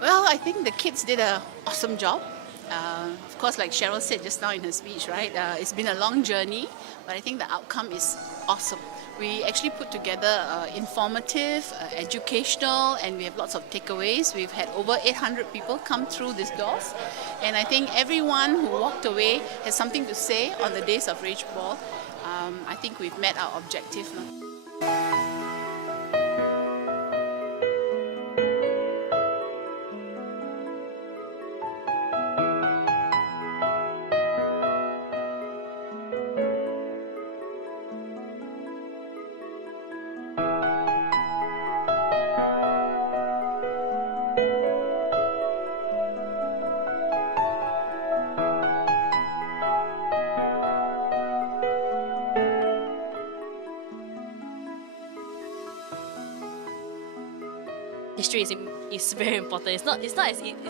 Well, I think the kids did an awesome job. Of course, like Cheryl said just now in her speech, right? It's been a long journey, but I think the outcome is awesome. We actually put together informative, educational, and we have lots of takeaways. We've had over 800 people come through these doors, and I think everyone who walked away has something to say on the days of Rage Ball. I think we've met our objective now. History is very important. It's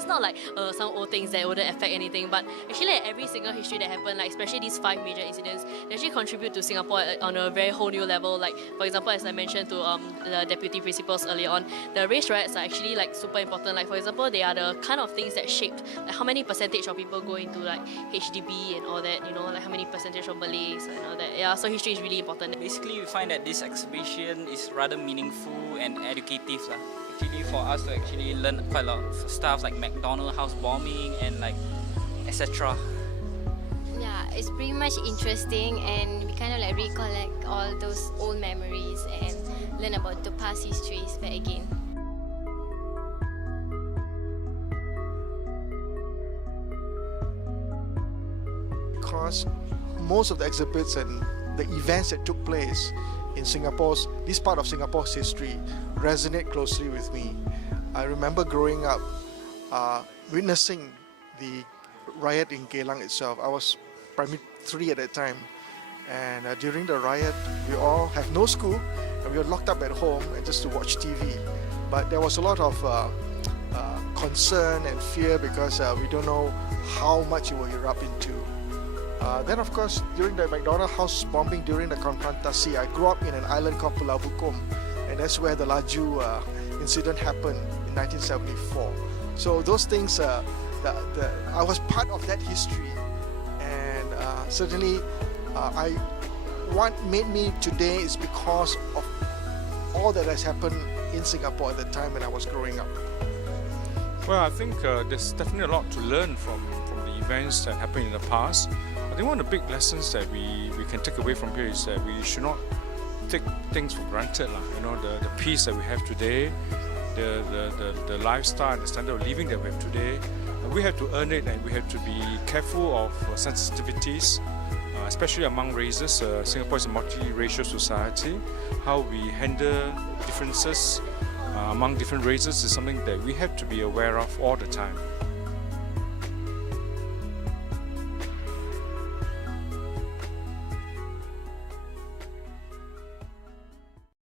not like some old things that wouldn't affect anything, but actually every single history that happened, like especially these 5 major incidents, they actually contribute to Singapore on a very whole new level. Like for example, as I mentioned to the deputy principals earlier on, the race riots are actually like super important. Like for example, they are the kind of things that shaped like how many percentage of people go into like HDB and all that. You know, like how many percentage of Malays and all that. Yeah, so history is really important. Basically, we find that this exhibition is rather meaningful and educative lah. Actually, for us to actually learn quite a lot of stuff like McDonald house bombing and like etc. Yeah, it's pretty much interesting, and we kind of like recollect all those old memories and learn about the past histories back again. Because most of the exhibits and the events that took place in this part of Singapore's history resonate closely with me. I remember growing up, witnessing the riot in Geylang itself. I was primary 3 at that time, and during the riot, we all have no school, and we were locked up at home and just to watch TV. But there was a lot of concern and fear because we don't know how much it will erupt into. Then of course, during the McDonald house bombing during the Konfrontasi, I grew up in an island called Pulau Bukom, and that's where the Laju incident happened in 1974. So those things, I was part of that history, and certainly what made me today is because of all that has happened in Singapore at the time when I was growing up. Well, I think there's definitely a lot to learn from the events that happened in the past. I think one of the big lessons that we can take away from here is that we should not take things for granted. You know, the peace that we have today, the lifestyle and the standard of living that we have today. We have to earn it, and we have to be careful of sensitivities, especially among races. Singapore is a multiracial society. How we handle differences among different races is something that we have to be aware of all the time.